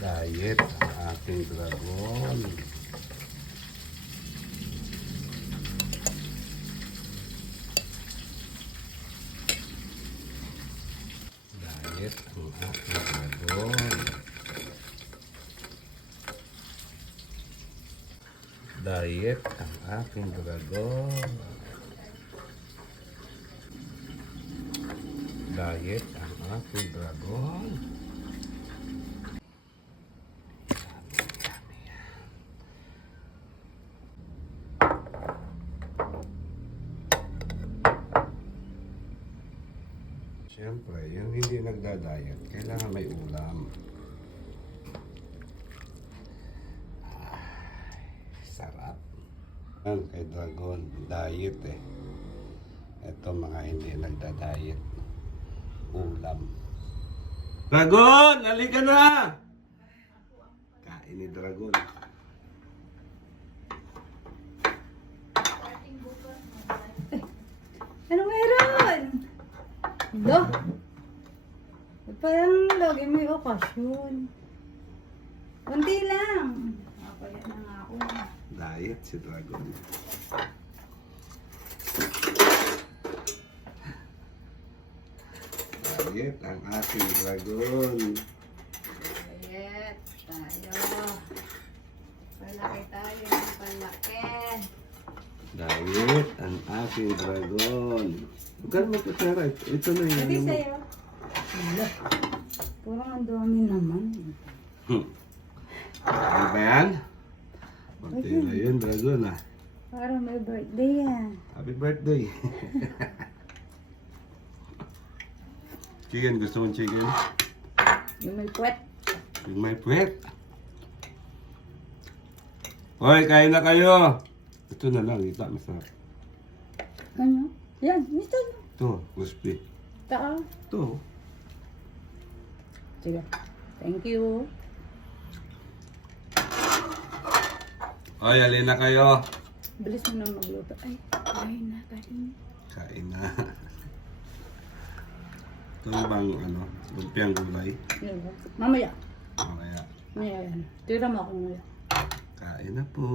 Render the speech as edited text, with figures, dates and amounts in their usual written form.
Diet ang ating dragon. Diet ang ating dragon. Diet ang aking dragon. Diet ang aking dragon. Siyempre, yung hindi nagda-diet, kailangan may ulam. Sarap. Yan kay Dragon, diet eh. Ito mga hindi nagda-diet. Ulam. Dragon! Halika na! Kain ni Dragon. Ano meron? Do? Parang lagi may okasyon. Kunti lang. Napayat na nga ako. Diet si Dragon. Diet ang ating Dragon. Diet tayo. Palaki tayo ng palaki. Diet ang ating Dragon. Huwag ka naman kutsara. Ito na yun. Sabi sa'yo. Wala. Parang ang dami naman. Ano ba yan? Birthday na yun, Dragon ah. Parang may birthday yan. Happy birthday. Chicken, gusto mong chicken? Yung may puwet. Yung may puwet. Hoy, kain na kayo. Ito na lang, ito masarap. Ano? Yan, ito. Ito, crispy. Taas. Ito. Sige. Thank you. Hoy, alin na kayo. Bilis mo na magluto. Ay, kain na, kain. Kain na. Ito bang ano, lumpiang gulay. Yan ba? Mamaya. Mamaya. Mamaya yan. Tira mo ako mamaya. Kain na po.